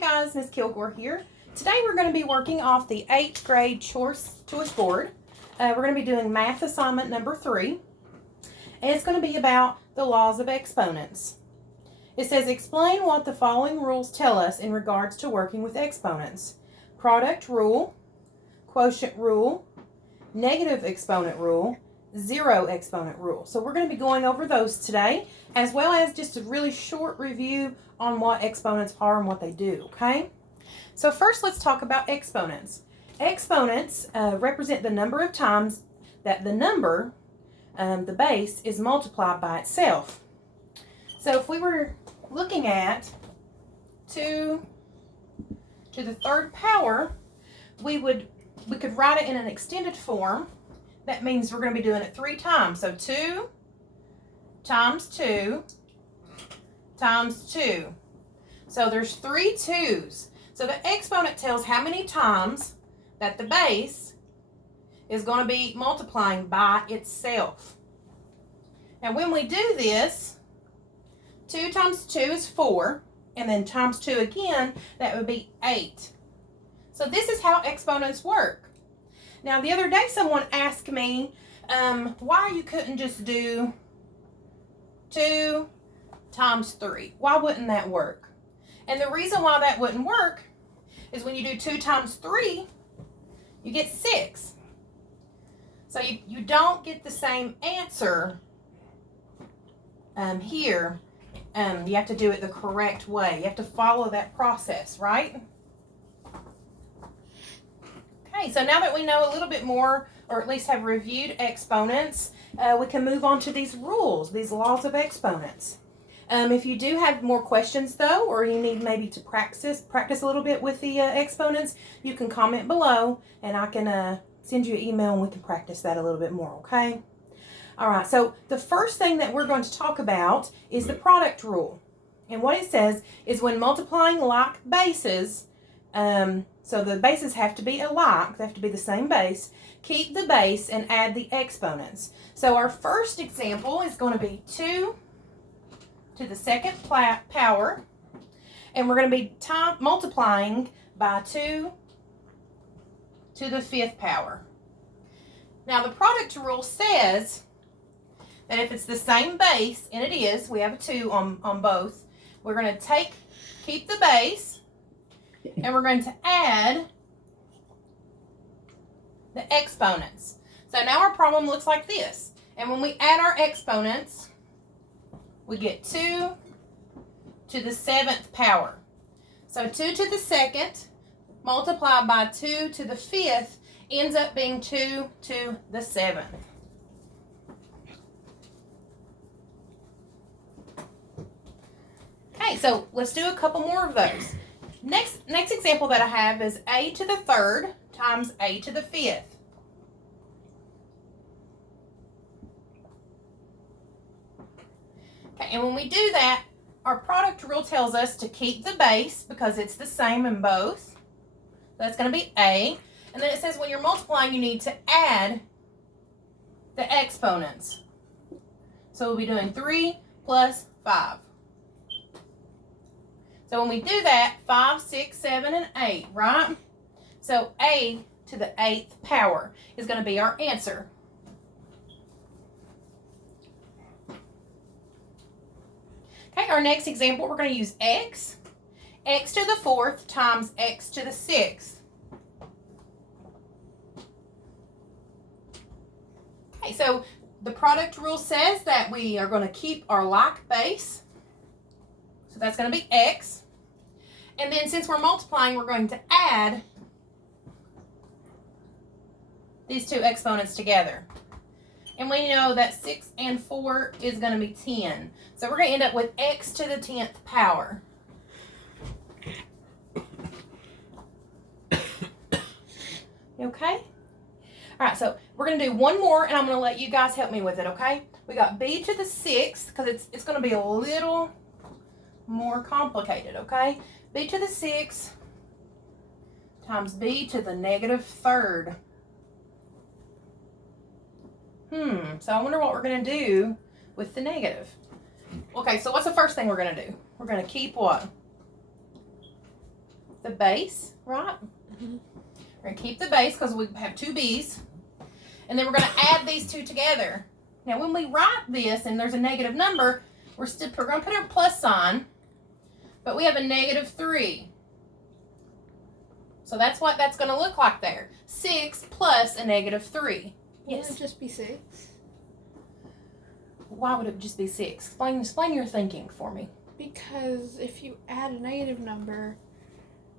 Hey guys, Ms. Kilgore here. Today we're going to be working off the 8th grade Choice Board. We're going to be doing math assignment number 3. And it's going to be about the laws of exponents. It says, explain what the following rules tell us in regards to working with exponents. Product rule, quotient rule, negative exponent rule, zero exponent rule. So we're going to be going over those today, as well as just a really short review on what exponents are and what they do, okay? So first let's talk about exponents. Exponents represent the number of times that the number, the base, is multiplied by itself. So if we were looking at 2 to the 3rd power, we could write it in an extended form. That means we're going to be doing it 3 times. So 2 times 2 times 2. So there's 3 2's. So the exponent tells how many times that the base is going to be multiplying by itself. Now when we do this, 2 times 2 is 4, and then times 2 again, that would be 8. So this is how exponents work. Now the other day someone asked me why you couldn't just do 2 times 3. Why wouldn't that work? And the reason why that wouldn't work is when you do 2 times 3, you get 6. So you don't get the same answer here. You have to do it the correct way. You have to follow that process, right? Okay, so now that we know a little bit more, or at least have reviewed exponents, we can move on to these rules, these laws of exponents. If you do have more questions though, or you need maybe to practice a little bit with the exponents, you can comment below and I can send you an email and we can practice that a little bit more, okay? Alright, so the first thing that we're going to talk about is the product rule. And what it says is when multiplying like bases, so the bases have to be alike, they have to be the same base, keep the base and add the exponents. So our first example is going to be 2 to the 2nd power, and we're going to be multiplying by 2 to the 5th power. Now the product rule says that if it's the same base, and it is, we have a 2 on both, we're going to keep the base, and we're going to add the exponents. So now our problem looks like this. And when we add our exponents, we get 2 to the 7th power. So 2 to the 2nd multiplied by 2 to the 5th ends up being 2 to the 7th. Okay, so let's do a couple more of those. Next example that I have is a to the 3rd times a to the 5th. Okay, and when we do that, our product rule tells us to keep the base because it's the same in both. That's going to be a. And then it says when you're multiplying, you need to add the exponents. So we'll be doing 3 plus 5. So when we do that, 5, 6, 7, and 8, right? So a to the 8th power is going to be our answer. Okay, our next example, we're going to use x to the 4th times x to the 6th. Okay, so the product rule says that we are going to keep our like base. So that's going to be x. And then since we're multiplying, we're going to add these 2 exponents together. And we know that 6 and 4 is going to be 10. So we're going to end up with x to the 10th power. Okay? All right, so we're going to do one more, and I'm going to let you guys help me with it, okay? We got b to the 6th, because it's going to be a little more complicated, okay? B to the 6th times b to the negative 3rd. So I wonder what we're going to do with the negative. Okay, so what's the first thing we're going to do? We're going to keep what? the base, right? Mhm. We're going to keep the base because we have two b's. And then we're going to add these two together. Now, when we write this and there's a negative number, we're going to put our plus sign, but we have a -3. So that's what that's going to look like there. 6 plus a -3. Wouldn't Yes. it just be 6? Why would it just be 6? Explain your thinking for me. Because if you add a negative number,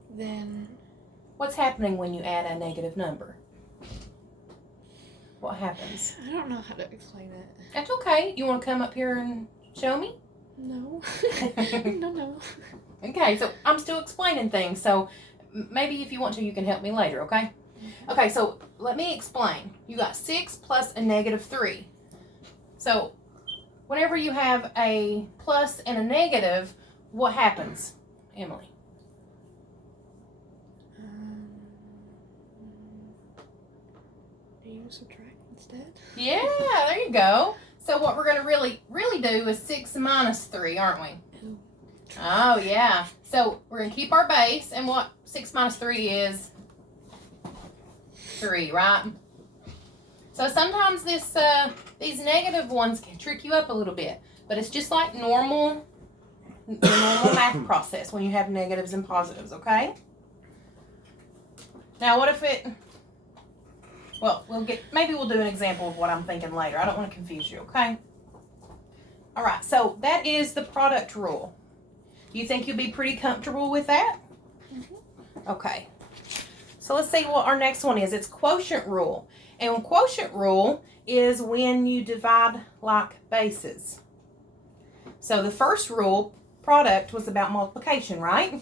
then What's happening when you add a negative number? What happens? I don't know how to explain it. That's okay. You want to come up here and show me? No. No. Okay, so I'm still explaining things, so maybe if you want to, you can help me later, okay? Okay, so let me explain. You got 6 plus a -3. So whenever you have a plus and a negative, what happens, Emily? Do you subtract instead? Yeah, there you go. So what we're going to really do is 6 minus 3, aren't we? Oh, yeah. So we're going to keep our base, and what 6 minus 3 is 3, right? So sometimes these negative ones can trick you up a little bit, but it's just like the normal math process when you have negatives and positives, okay? Now what if well, maybe we'll do an example of what I'm thinking later. I don't want to confuse you, okay? All right, so that is the product rule. You think you'll be pretty comfortable with that? Mm-hmm. Okay. So let's see what our next one is. It's quotient rule. And quotient rule is when you divide like bases. So the first rule, product, was about multiplication, right?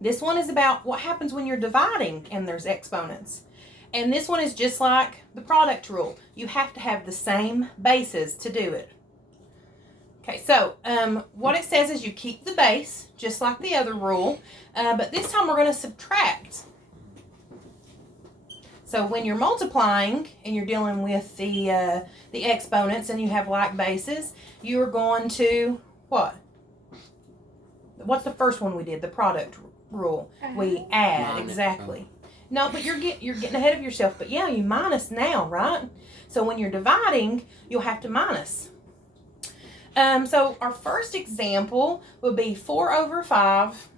This one is about what happens when you're dividing and there's exponents. And this one is just like the product rule. You have to have the same bases to do it. Okay, so what it says is you keep the base, just like the other rule, but this time we're going to subtract. So when you're multiplying and you're dealing with the exponents and you have like bases, you're going to, what? What's the first one we did? The product rule. We add, Minus. exactly. No, but you're getting ahead of yourself. But yeah, you minus now, right? So when you're dividing, you'll have to minus. So our first example would be 4/5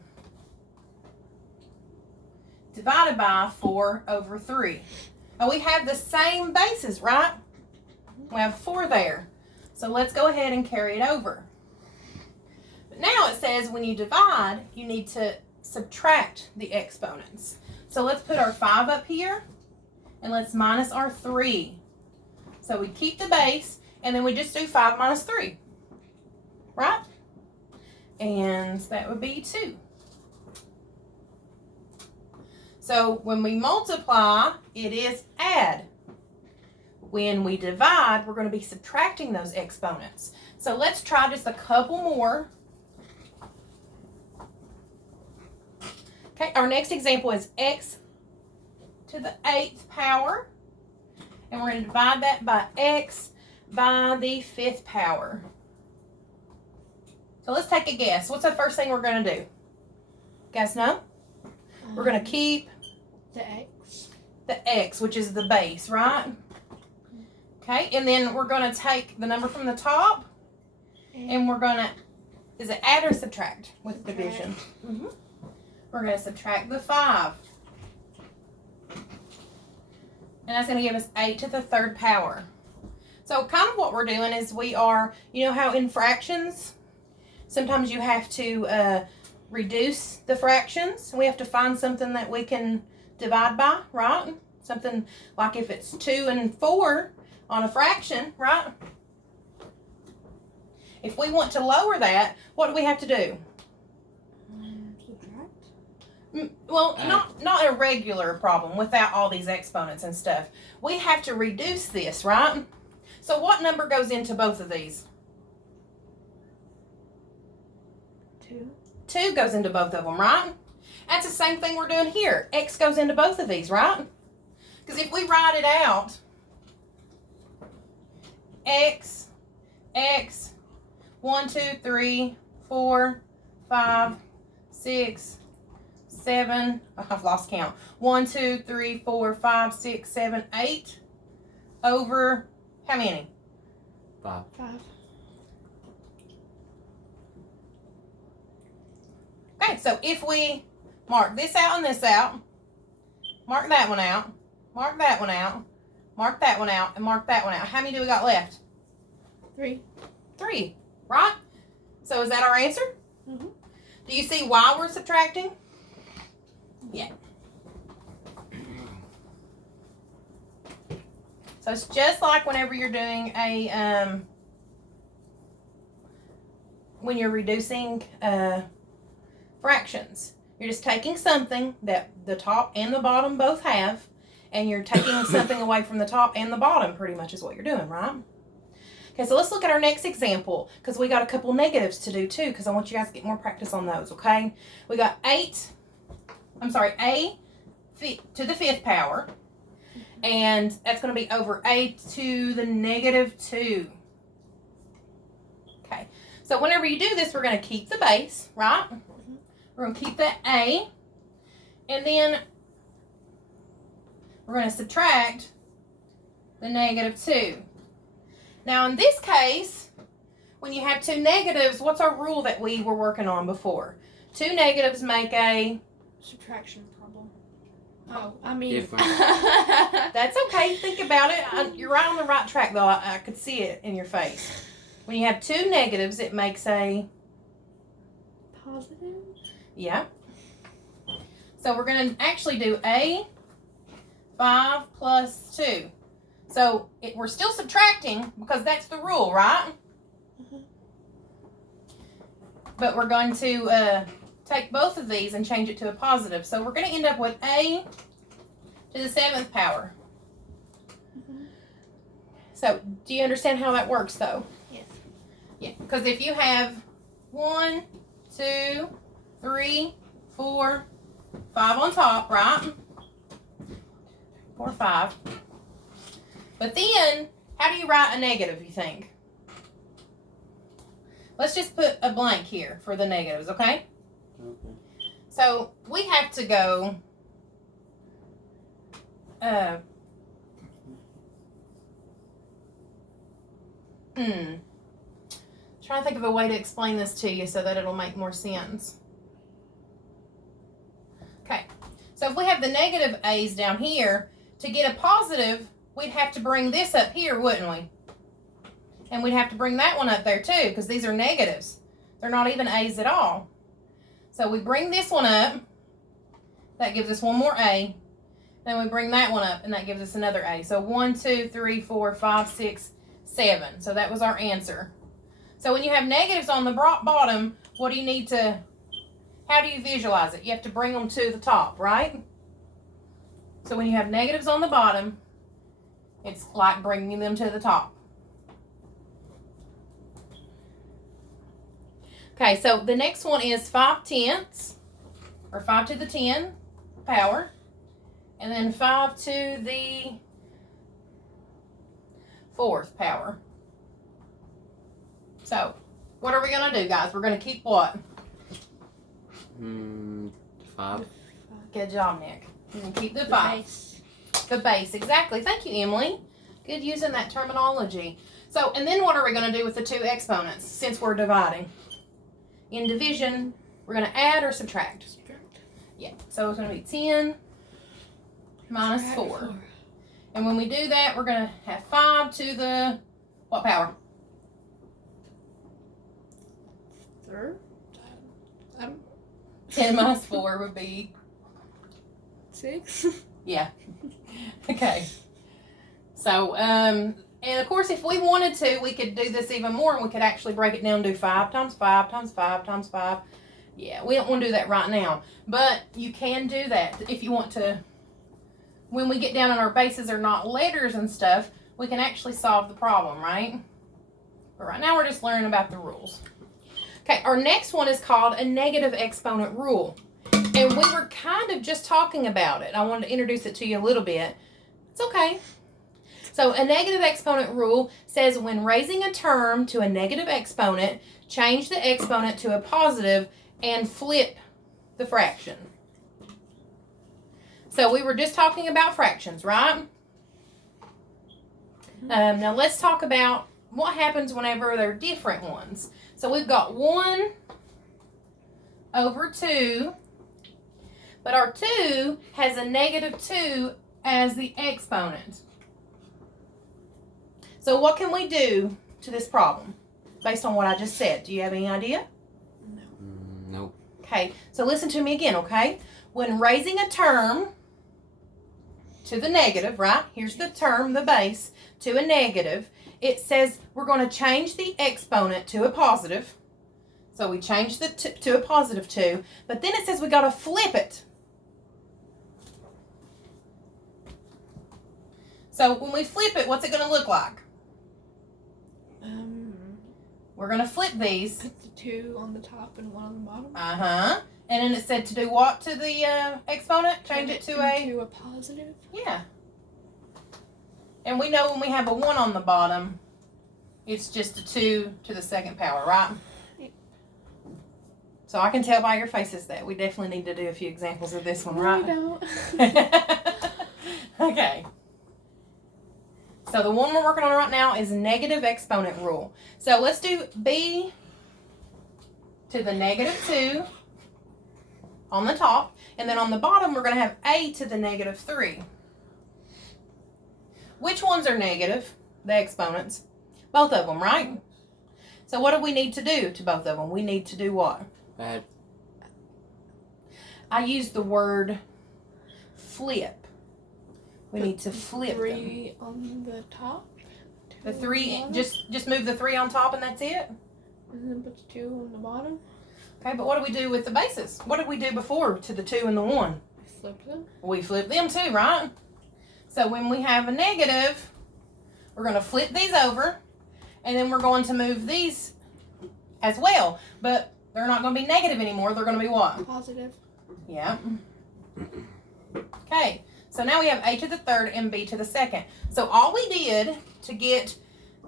divided by 4/3. And we have the same bases, right? We have 4 there. So let's go ahead and carry it over. But now it says when you divide, you need to subtract the exponents. So let's put our 5 up here, and let's minus our 3. So we keep the base, and then we just do 5 minus 3. Right? And that would be 2. So when we multiply, it is add. When we divide, we're going to be subtracting those exponents. So let's try just a couple more. Okay, our next example is x to the 8th power. And we're going to divide that by x by the 5th power. So let's take a guess. What's the first thing we're going to do? Guys know? We're going to keep the x, which is the base, right? Okay, and then we're going to take the number from the top, and we're going to, is it add or subtract with division? Mm-hmm. We're going to subtract the 5. And that's going to give us 8 to the 3rd power. So kind of what we're doing is we are, you know how in fractions, sometimes you have to reduce the fractions. We have to find something that we can divide by, right? Something like if it's 2 and 4 on a fraction, right? If we want to lower that, what do we have to do? Subtract? Well, not a regular problem without all these exponents and stuff. We have to reduce this, right? So what number goes into both of these? 2. 2 goes into both of them, right? That's the same thing we're doing here. X goes into both of these, right? Because if we write it out, X, 1, 2, 3, 4, 5, 6, 7. Oh, I've lost count. 1, 2, 3, 4, 5, 6, 7, 8 over how many? 5. 5. Okay, so if we mark this out and this out, mark that one out, mark that one out, mark that one out, and mark that one out, how many do we got left? 3. 3, right? So is that our answer? Mm-hmm. Do you see why we're subtracting? Yeah. So it's just like whenever you're doing a, when you're reducing fractions. You're just taking something that the top and the bottom both have, and you're taking something away from the top and the bottom, pretty much is what you're doing, right? Okay, so let's look at our next example, because we got a couple negatives to do too, because I want you guys to get more practice on those, okay? We got a to the 5th power, and that's going to be over a to the negative 2. Okay, so whenever you do this, we're going to keep the base, right? We're going to keep that a, and then we're going to subtract the negative 2. Now in this case, when you have 2 negatives, what's our rule that we were working on before? 2 negatives make a subtraction problem. Oh, I mean. Different. That's okay. Think about it. You're right on the right track, though. I could see it in your face. When you have 2 negatives, it makes a Positive? Yeah. So we're going to actually do a 5 plus 2. So we're still subtracting because that's the rule, right? Mm-hmm. But we're going to take both of these and change it to a positive. So we're going to end up with a to the 7th power. Mm-hmm. So do you understand how that works, though? Yes. Yeah, because if you have 1, 2, 3, 4, 5 on top, right? 4, 5. But then, how do you write a negative, you think? Let's just put a blank here for the negatives, okay? Okay. So, we have to go, trying to think of a way to explain this to you so that it'll make more sense. Okay, so if we have the negative a's down here, to get a positive, we'd have to bring this up here, wouldn't we? And we'd have to bring that one up there too, because these are negatives. They're not even a's at all. So we bring this one up, that gives us one more a. Then we bring that one up, and that gives us another a. So 1, 2, 3, 4, 5, 6, 7. So that was our answer. So when you have negatives on the bottom, what do you need to, how do you visualize it? You have to bring them to the top, right? So when you have negatives on the bottom, it's like bringing them to the top. Okay, so the next one is 5/10, or 5 to the 10 power, and then 5 to the 4th power. So, what are we going to do, guys? We're going to keep what? 5. Good job, Nick. We're going to keep the The 5. base. The base, exactly. Thank you, Emily. Good using that terminology. So, and then what are we going to do with the 2 exponents since we're dividing? In division, we're going to add or subtract? Subtract. Yeah. So it's going to be 10 minus Subtract 4. And when we do that, we're going to have 5 to the, what power? 3rd? 10 minus 4 would be, 6? yeah. Okay. So, and of course, if we wanted to, we could do this even more, and we could actually break it down and do 5 times 5 times 5 times 5. Yeah, we don't want to do that right now, but you can do that if you want to. When we get down on our bases are not letters and stuff, we can actually solve the problem, right? But right now we're just learning about the rules. Okay, our next one is called a negative exponent rule. And we were kind of just talking about it. I wanted to introduce it to you a little bit. It's okay. So a negative exponent rule says when raising a term to a negative exponent, change the exponent to a positive and flip the fraction. So we were just talking about fractions, right? Now let's talk about what happens whenever they're different ones. So we've got 1 over 2, but our 2 has a -2 as the exponent. So what can we do to this problem based on what I just said? Do you have any idea? No. Nope. Okay, so listen to me again, okay? When raising a term to the negative, right? Here's the term, the base, to a negative. It says we're going to change the exponent to a positive. So we change the to a positive 2, but then it says we got to flip it. So when we flip it, what's it going to look like? We're going to flip these. Put the 2 on the top and 1 on the bottom. Uh-huh. And then it said to do what to the exponent? Change it to a positive. Yeah. And we know when we have a 1 on the bottom, it's just a 2 to the second power, right? Yeah. So I can tell by your faces that we definitely need to do a few examples of this one, right? No, we don't. Okay. So the one we're working on right now is negative exponent rule. So let's do b to the -2 on the top, and then on the bottom we're going to have a to the -3. Which ones are negative? The exponents. Both of them, right? So what do we need to do to both of them? We need to do what? Add. I use the word flip. We need to flip 3 on the top. them. The 2 3, on the just move the 3 on top and that's it? And then put the 2 on the bottom. Okay, but what do we do with the bases? What did we do before to the 2 and the 1? Flip them. We flip them too, right? So when we have a negative, we're going to flip these over, and then we're going to move these as well. But they're not going to be negative anymore. They're going to be what? Positive. Yeah. Okay, so now we have a to the 3rd and b to the 2nd. So all we did to get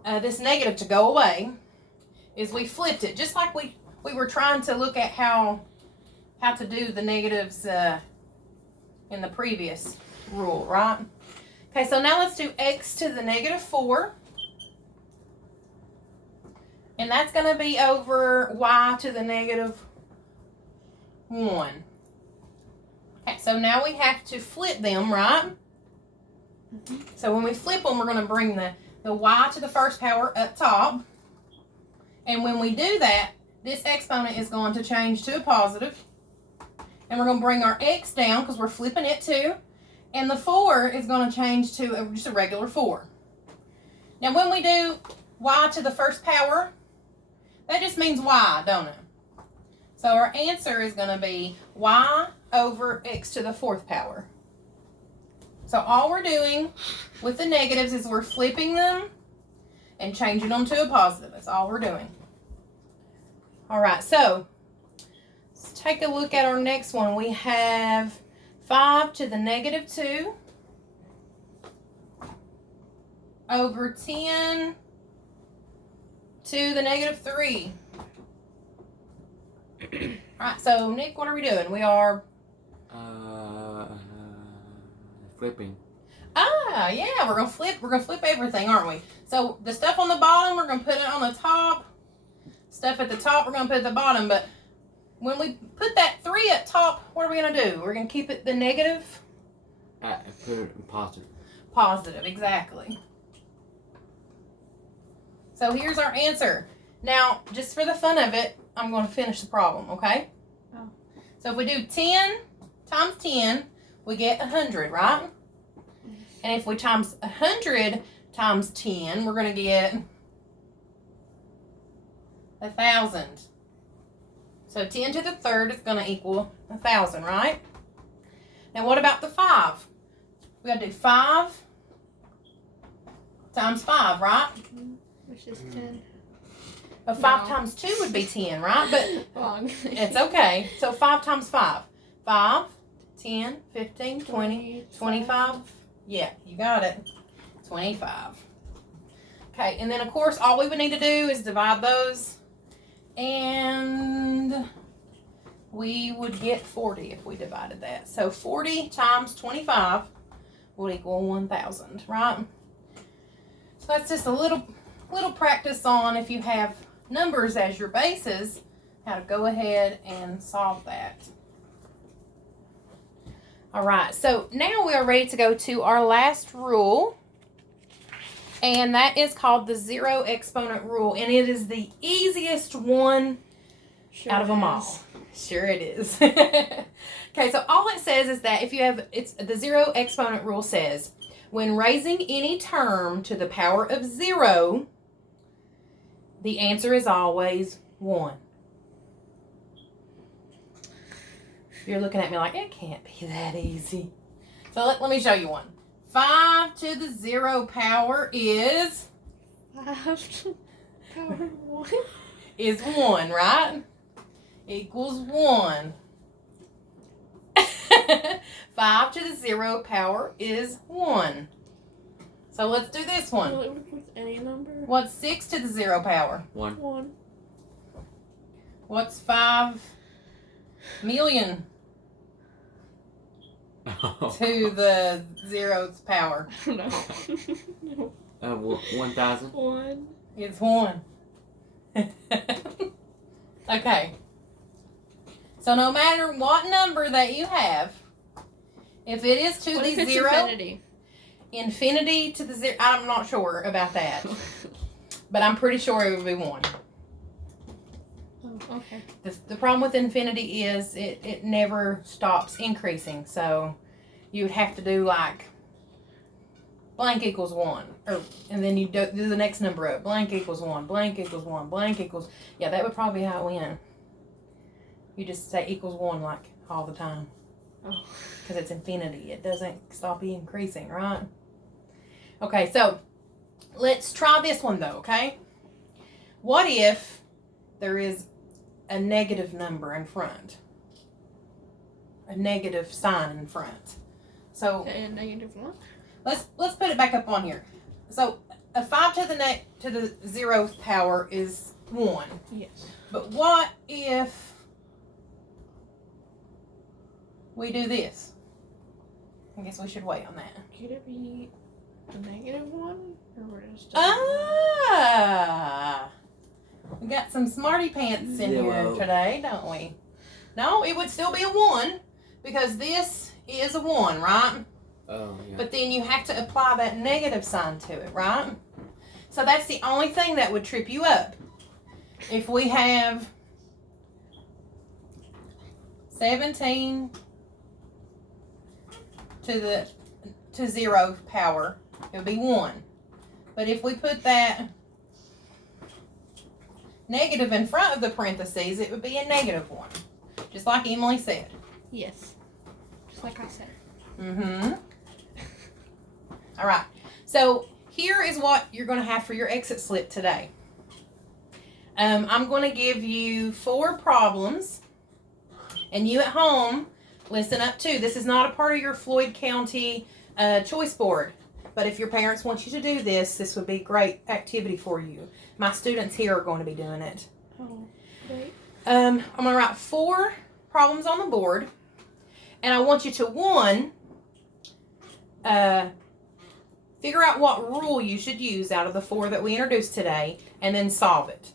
this negative to go away is we flipped it, just like we were trying to look at how to do the negatives in the previous rule, right? Okay, so now let's do x to the -4. And that's going to be over y to the -1. Okay, so now we have to flip them, right? Mm-hmm. So when we flip them, we're going to bring the y to the first power up top. And when we do that, this exponent is going to change to a positive. And we're going to bring our x down because we're flipping it too. And the 4 is going to change to just a regular 4. Now when we do y to the first power, that just means y, don't it? So our answer is going to be y over x to the 4th power. So all we're doing with the negatives is we're flipping them and changing them to a positive. That's all we're doing. All right, so let's take a look at our next one. We have 5 to the -2 over 10 to the -3. All right, so Nick, what are we doing? We are Flipping. Yeah, we're gonna flip everything, aren't we? So the stuff on the bottom, we're gonna put it on the top. Stuff at the top, we're gonna put at the bottom. But when we put that 3 at top, what are we gonna do? We're gonna keep it the negative. Put it in positive. Positive, exactly. So here's our answer. Now, just for the fun of it, I'm going to finish the problem, okay? Oh. So if we do 10 times 10, we get 100, right? And if we times 100 times 10, we're going to get 1,000. So 10 to the 3rd is going to equal 1,000, right? Now what about the 5? We got to do 5 times 5, right? Which is 10. But 5 No. times 2 would be 10, right? But Wrong. it's okay. So 5 times 5. 5, 10, 15, 20, 25. Yeah, you got it. 25. Okay, and then of course all we would need to do is divide those. And we would get 40 if we divided that. So 40 times 25 would equal 1,000, right? So that's just a little practice on, if you have numbers as your bases, how to go ahead and solve that. All right, so now we are ready to go to our last rule, and that is called the zero exponent rule, and it is the easiest one out of them all. Sure it is. Okay, so all it says is that if you have, it's the zero exponent rule says, when raising any term to the power of 0, the answer is always 1. You're looking at me like, it can't be that easy. So let me show you one. 5 to the 0 power is? 5 to the power of 1? Is 1, right? Equals 1. 5 to the 0 power is 1. So let's do this one. Will it work with any number? What's 6 to the 0 power? 1. 1. What's 5 million to the 0's power? I don't know. No. 1,000. 1. It's 1. Okay. So no matter what number that you have, if it is to What the if it's 0, infinity? To the 0, I'm not sure about that. But I'm pretty sure it would be 1. Oh, okay. The problem with infinity is it never stops increasing. So you would have to do like blank equals 1. And then you do the next number up. Blank equals 1. Blank equals 1. Blank equals... Yeah, that would probably be how it went. You just say equals 1 like all the time. Oh. Because it's infinity. It doesn't stop increasing, right? Okay, so let's try this one though, okay? What if there is a negative number in front? A negative sign in front. So Okay, -1? let's put it back up on here. So a 5 to the 0th power is 1. Yes. But what if we do this? I guess we should wait on that. Could it be a -1? Or we're just We got some smarty pants in here 0. today, don't we? No, it would still be a 1 because this is a 1, right? Oh, yeah. But then you have to apply that negative sign to it, right? So that's the only thing that would trip you up. If we have 17 to 0 power, it would be 1. But if we put that negative in front of the parentheses, it would be a -1. Just like Emily said. Yes. Just like I said. Mm-hmm. All right. So here is what you're going to have for your exit slip today. I'm going to give you 4 problems. And you at home, listen up too. This is not a part of your Floyd County Choice Board. But if your parents want you to do this, this would be a great activity for you. My students here are going to be doing it. Oh, great. I'm going to write 4 problems on the board. And I want you to, 1, figure out what rule you should use out of the 4 that we introduced today, and then solve it.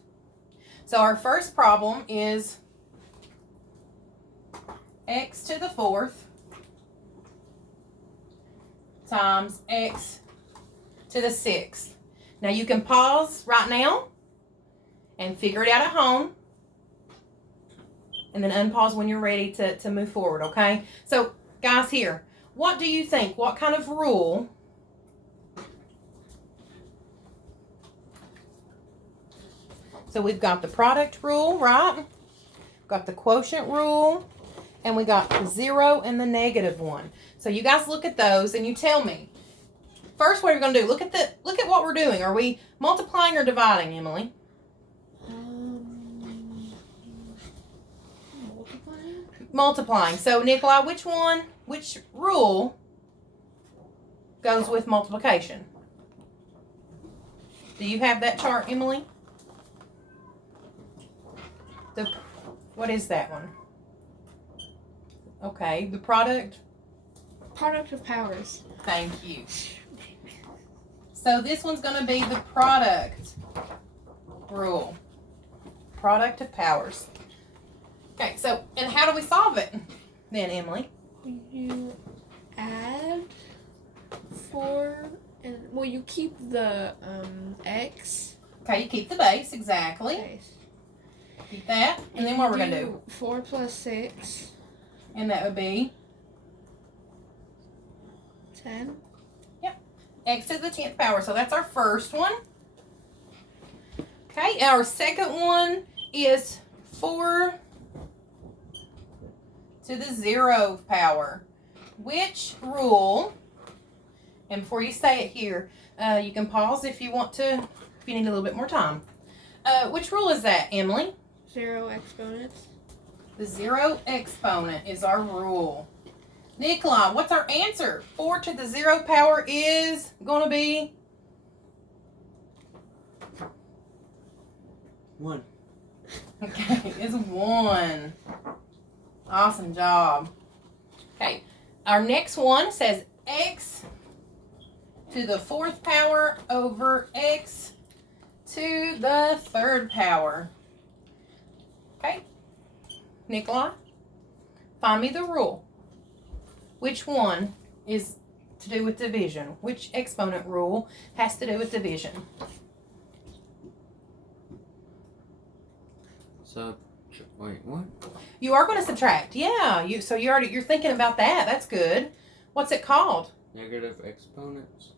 So our first problem is x to the 4th times x to the 6th. Now you can pause right now and figure it out at home, and then unpause when you're ready to move forward, okay? So guys here, what do you think? What kind of rule So we've got the product rule, right? Got the quotient rule, and we got the 0 and the -1. So you guys look at those and you tell me. First, what are we going to do? Look at what we're doing. Are we multiplying or dividing, Emily? Multiplying? Multiplying. So Nikolai, which rule goes with multiplication? Do you have that chart, Emily? What is that one? Okay, the product. Product of powers. Thank you. So this one's going to be the product rule. Product of powers. Okay, so, and how do we solve it then, Emily? You add 4, and well, you keep the x. Okay, you keep the base, exactly. Base. Keep that. And then what we're going to do? 4 plus 6. And that would be 10. x to the 10th power. So that's our first one. Okay, our second one is 4 to the 0th power. Which rule, and before you say it here, you can pause if you want to, if you need a little bit more time. Which rule is that, Emily? 0 exponents. The 0 exponent is our rule. Nikolai, what's our answer? 4 to the 0th power is going to be 1. Okay, it's 1. Awesome job. Okay, our next one says x to the 4th power over x to the 3rd power. Okay, Nikolai, find me the rule. Which one is to do with division? Which exponent rule has to do with division? Wait, what? You are going to subtract. Yeah, you're thinking about that. That's good. What's it called? Negative exponents.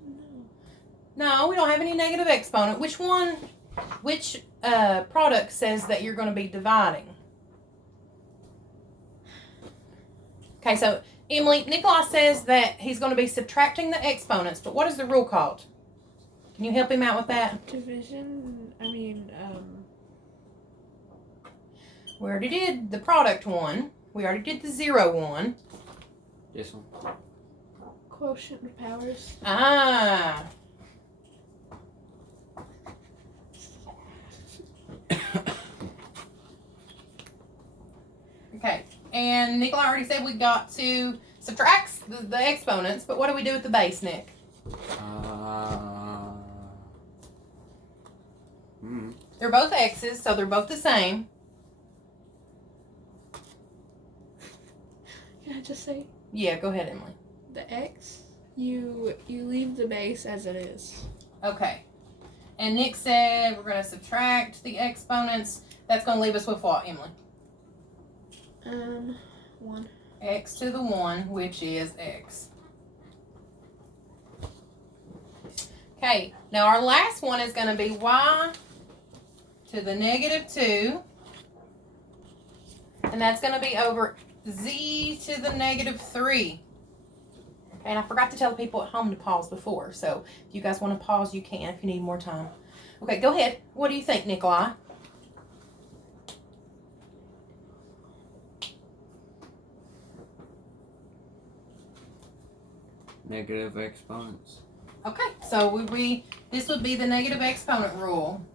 No, we don't have any negative exponent. Which product says that you're going to be dividing? Okay, so Emily, Nikolai says that he's going to be subtracting the exponents, but what is the rule called? Can you help him out with that? Division, We already did the product one. We already did the 0 one. This one. Quotient of powers. Ah. Okay, and Nikolai already said we got to subtract the exponents, but what do we do with the base, Nick? They're both x's, so they're both the same. Can I just say? Yeah, go ahead, Emily. The x, you leave the base as it is. Okay. And Nick said we're going to subtract the exponents. That's going to leave us with what, Emily? 1. X to the 1, which is x. Okay, now our last one is going to be y to the negative 2. And that's going to be over z to the negative 3. And I forgot to tell the people at home to pause before. So if you guys want to pause, you can if you need more time. Okay, go ahead. What do you think, Nikolai? Negative exponents. Okay, so this would be the negative exponent rule.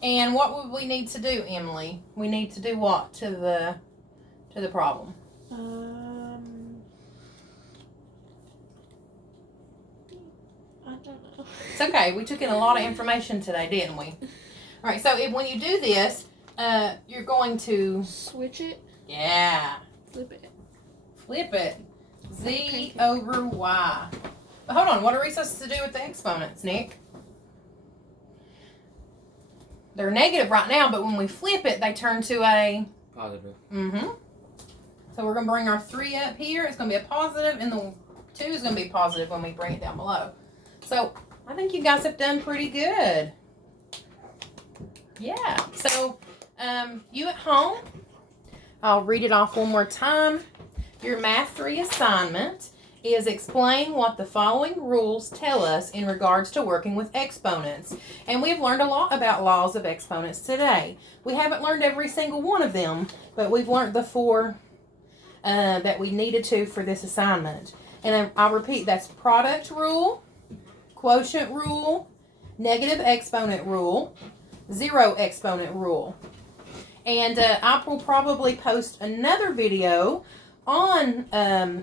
And what would we need to do, Emily? We need to do what to the problem? I don't know. It's okay. We took in a lot of information today, didn't we? All right. So when you do this, you're going to Switch it. Yeah. Flip it. Z over Y. But hold on. What are we supposed to do with the exponents, Nick? They're negative right now, but when we flip it, they turn to a Positive. So we're going to bring our 3 up here. It's going to be a positive, and the 2 is going to be positive when we bring it down below. So I think you guys have done pretty good. Yeah. So you at home, I'll read it off one more time. Your Math 3 assignment is explain what the following rules tell us in regards to working with exponents. And we've learned a lot about laws of exponents today. We haven't learned every single one of them, but we've learned the 4 that we needed to for this assignment. And I'll repeat, that's product rule, quotient rule, negative exponent rule, 0 exponent rule. And I will probably post another video on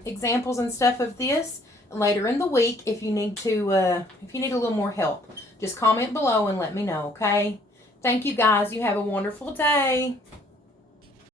examples and stuff of this later in the week if you need to if you need a little more help. Just comment below and let me know, okay? Thank you guys. You have a wonderful day.